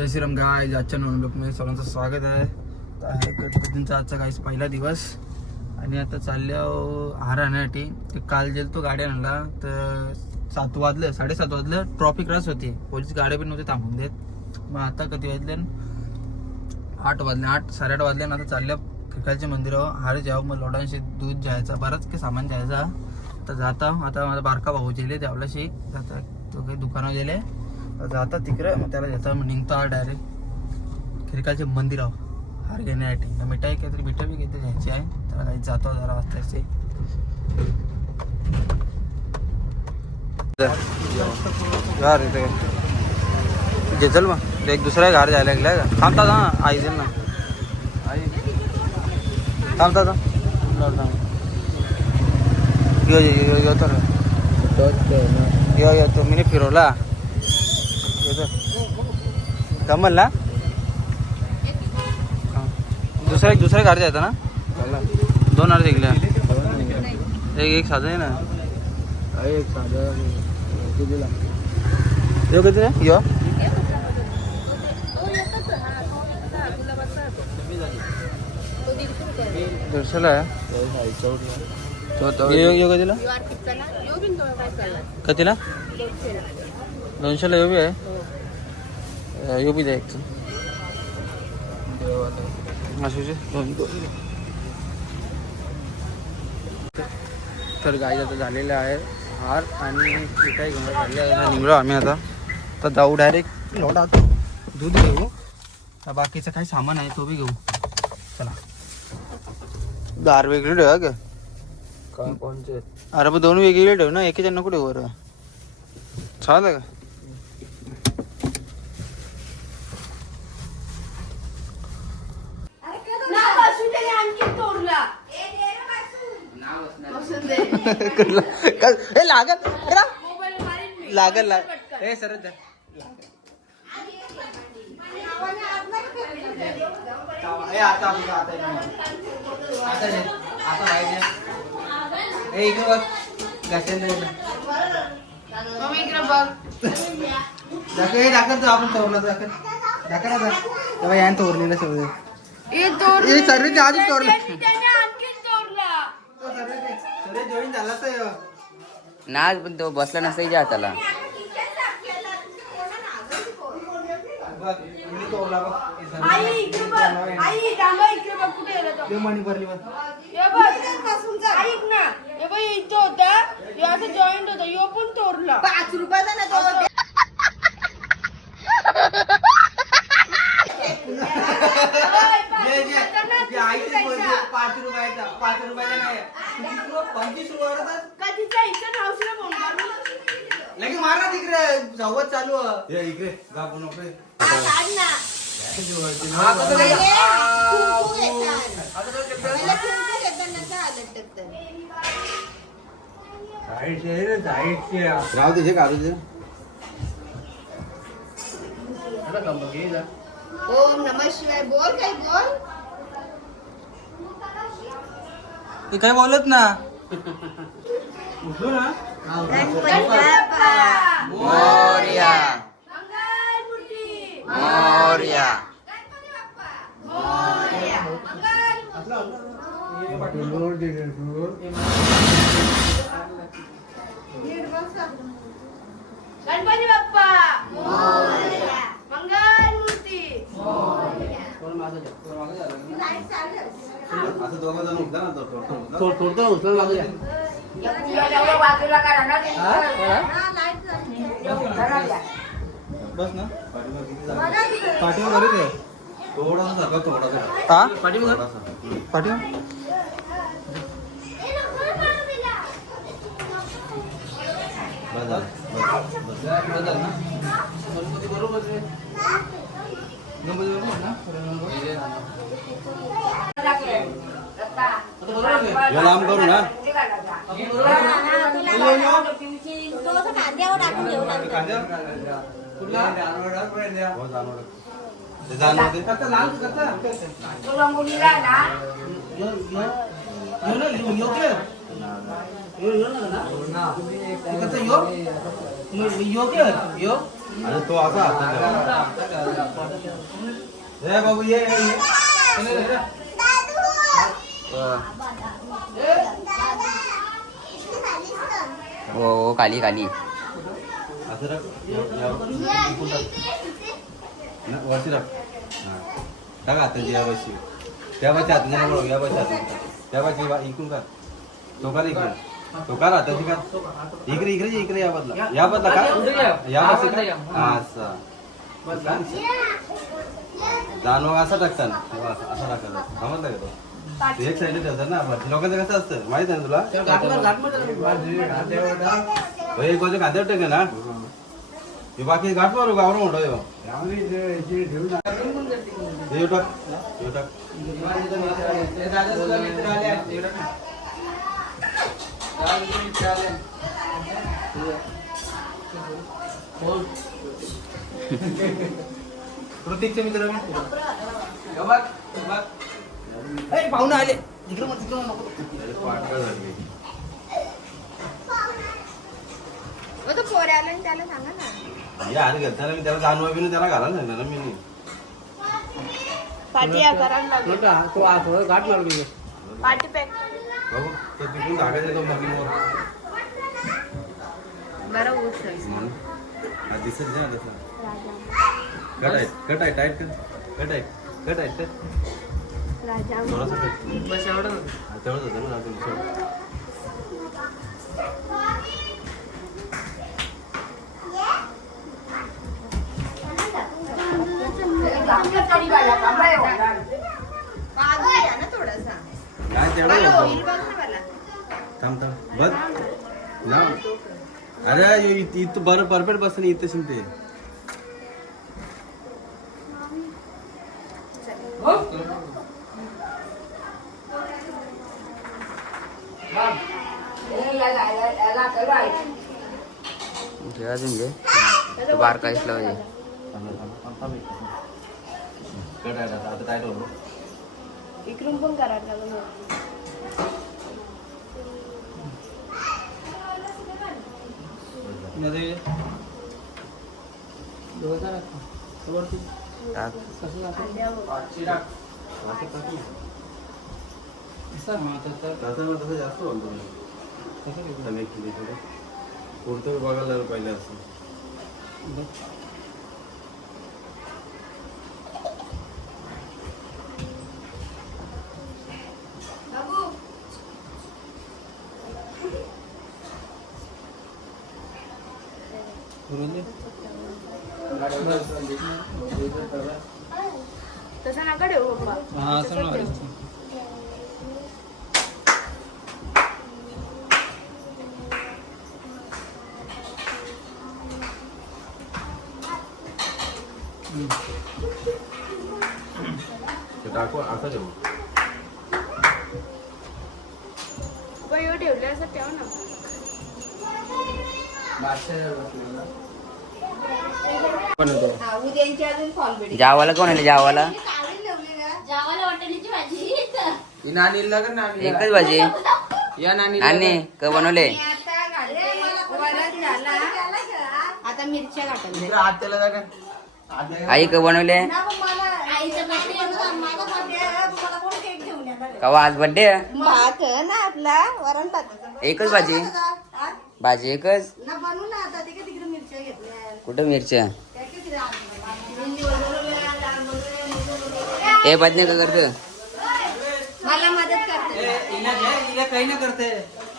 जय Shriram guys, आजच्या नवीन ब्लॉगमध्ये सगळ्यांचं स्वागत आहे. गणपतींचा आजचा काहीच पहिला दिवस आणि आता चाललो हार आणण्यासाठी. ते काल गेलो गाडी आणायला तर 7 वाजले, 7:30 वाजले. ट्रॉफिक रस होती, पोलीस गाड्या पण नव्हते थांबून देत. मग आता कधी वाजले 8 वाजले, 8-8:30 वाजले. आता चालल्या खिडकालच्या मंदिरावर हार जाऊ. मग लोडांशी दूध जायचं, बरंच काही सामान जायचा. आता जाता. आता माझा बारका भाऊ गेले त्यावलाशी जाता, तो काही दुकानावर गेले जाता तिकडे. मग त्याला जाता मग निघतो हा डायरेक्ट खिडकालच्या मंदिरावर हार घेण्यासाठी. मिठाई काहीतरी मिठाई बी काहीतरी घ्यायची आहे. त्याला काही जातो जरा वाजताचे. यार इथे घेचल मग एक दुसरा घर जायला लागलाय का. थांबतात हा आई जण ना, आई थांबतात यो तो मी फिरवला कमल ना. दुसऱ्या गाडी जायचं ना. 2 हार जिंकल्या. एक साधा आहे ना. एक साधा यो किती रे यो. दीडशेला आहे. यो कधीला कधीला 200ला यो बी आहे. यो बी द्या एक तर गाई आता झालेले आहे हार आणि मिठाई घेऊन झाले. निघलो आम्ही आता. तर जाऊ डायरेक्ट लोटा दूध घेऊ. तर बाकीचं काही सामान आहे तो बी घेऊ. चला दार वेगळी ठेवा का. कोणचे अरे पण 2 वेगवेगळे ठेव ना, एकीच्या नको ठेवू. बरं चालेल का. लागल हे सर दाखवतो आपण तोरला तेव्हा यान तोरलेलं सगळं सर्व आधीच तोरलं. जॉईन झाला तर ना पण तो बसला नसता हाताला. मणी भरली जॉईंट होता यो पण तोरला. 5 रुपयाचा ना तो. पाच रुपयाचा नाही 25 रुपये कधीचा इच्छा नावशीला फोन करू लगे मार ना तिकडे जावत चालू आहे. इकडे गाबू नको राहू दे काढू. ओम नमः शिवाय बोल. काय बोल ते काय बोलत ना. उठलो ना. मोरया मोरया. गणपती बाप्पा मंगल मूर्ती. असं दोघं जण उठला ना थोडं उचलून लागू द्या. बस ना पाठीवर घरी दे थोडासा सारखा थोडासा हा पाठीवर लांब करू ना. कांद्यावर टाकून घेऊ योग्य यो अरे तो असा बाबू ये हो खाली खाली असं राख वरती राख हा टाका हाताची या बशी त्या बाची हात या बाची हात त्या बाची इकून का तो का इकडे तो का हाताची का इकडे इकडे इकडे या बदला का या बशी का असा जाणव असा टाकताना असा टाकायचा समजला का तो एक साईड ठेवतात ना लोकांचं कसं असतं माहित आहे ना तुला एक बाजू खात्यावर टाक ना हे बाकी गाठ मारू गावर मोठा प्रतीकचे मित्र पाहुणे आले इकडे तो पोरे आला आणि त्याला सांगा ना या आणि घरच्याला मी त्याला जाणवा बी त्याला घाला सांगणार ना मी पाठी करायला लागेल तो थोडं गाठ मारू गेलो पाठी पॅक बाबू तो तिकडून धागा देतो मग बरं होत दिसत नाही तसं कट आहे टाईट कट आहे राजा थोडासा कट बस एवढं तेवढंच होतं ना अजून थोडासा काय तेवढं होईल बघ ना मला थांब बघ ना अरे इथं बरं परफेक्ट बस नाही इथं शिंपते अजून घे तो बारकाईस लावते कट आहे आता टाईट होतो इकडून पण करायला लागलं टाक तसं जास्त बोलतो पुढचं बघायला पहिले असं तसं नका ठेवू पप्पा टाकू असं ठेवू ठेवले असं ठेव ना उद्यांची अजून फॉल भेटेल जावाला कोण आले जावाला एकच भाजी नानी क बनवले आता मिरच्या काटायला आई क बनवले कवा आज बर्थडे भात ना आपला वरण भात एकच भाजी भाजी एकच बनवू ना आता ते तिकडे मिरच्या घेतल्या कुठं मिरच्या हे बदने का करत मला मदत करते काही नाही करते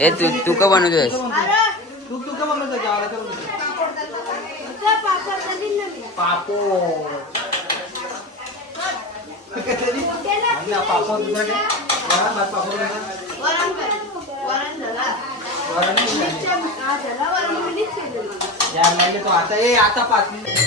ए तू का बनवतोयस तू का बनवतो जेवायला करून पापो तो आता 5 मिनिट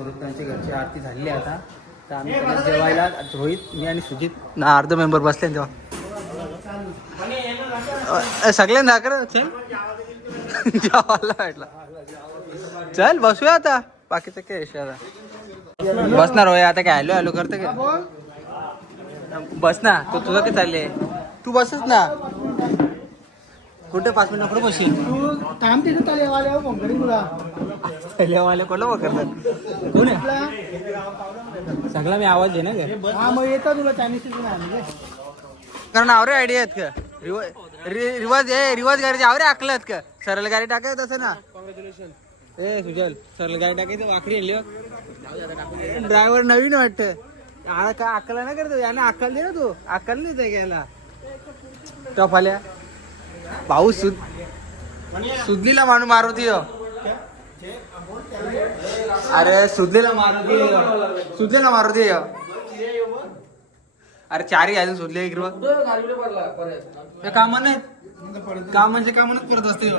स्वरूपांची घरची आरती झालेली आहे आता. तर आम्ही सगळे जेवायला रोहित, मी आणि सुजित ना अर्ध मेंबर बसले तेव्हा सगळ्यांना दाखव जेवायला भेटला. चल बसूया आता, बाकीचं काय विषय आता. बसणार होय आता, काय हॅलो हॅलो करते का? बस ना, तो तुझं काय चाललंय? तू बसच ना. कुठे 5 मिनिटं पुढे बसशील तू? काम तिथे तलेवाले फोन करीन तुला. तलेवाले कोणला करतात? कोण आहे सगळा? मी आवाज दे ना ग. हा मग येतो तुला चायनीज कारण आवरे आयडिया आहेत का? रिवाज गाडीची आवरे आकलं आहेत का? सरळ गाडी टाकायचं तसं ना. ए सुजल, सरळ गाडी टाकायचं वाकडी आणली. ड्रायव्हर नवीन वाटतं. काय अक्कला नाही करतो याने, अक्कल दे ना तू. अक्कल नाही ते घ्यायला टफ आल्या. पाऊस सुदलीला मारुती हो. अरे सुदलीला मारुती हो. अरे चारी अजून सुदले हिरवा काम नाही. काम म्हणजे कामच करत असतील.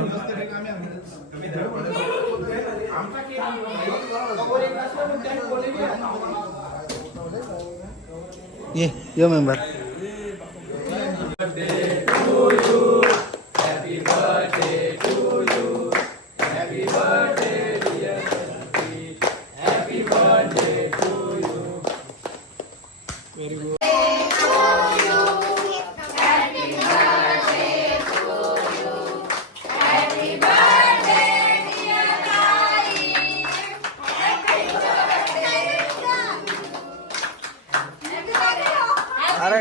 ये मेंबर. अरे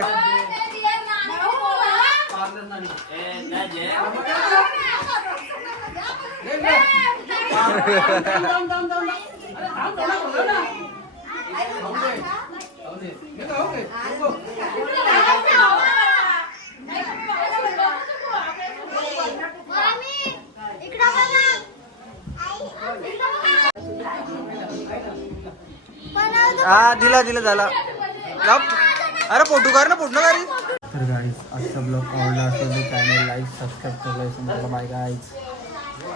हा दिला झाला. अरे फोटो कर ना, फोटो करी. तर गाईज आजचा ब्लॉग आवडला असेल तर चॅनल लाईक सबस्क्राईब करायला. Bye guys.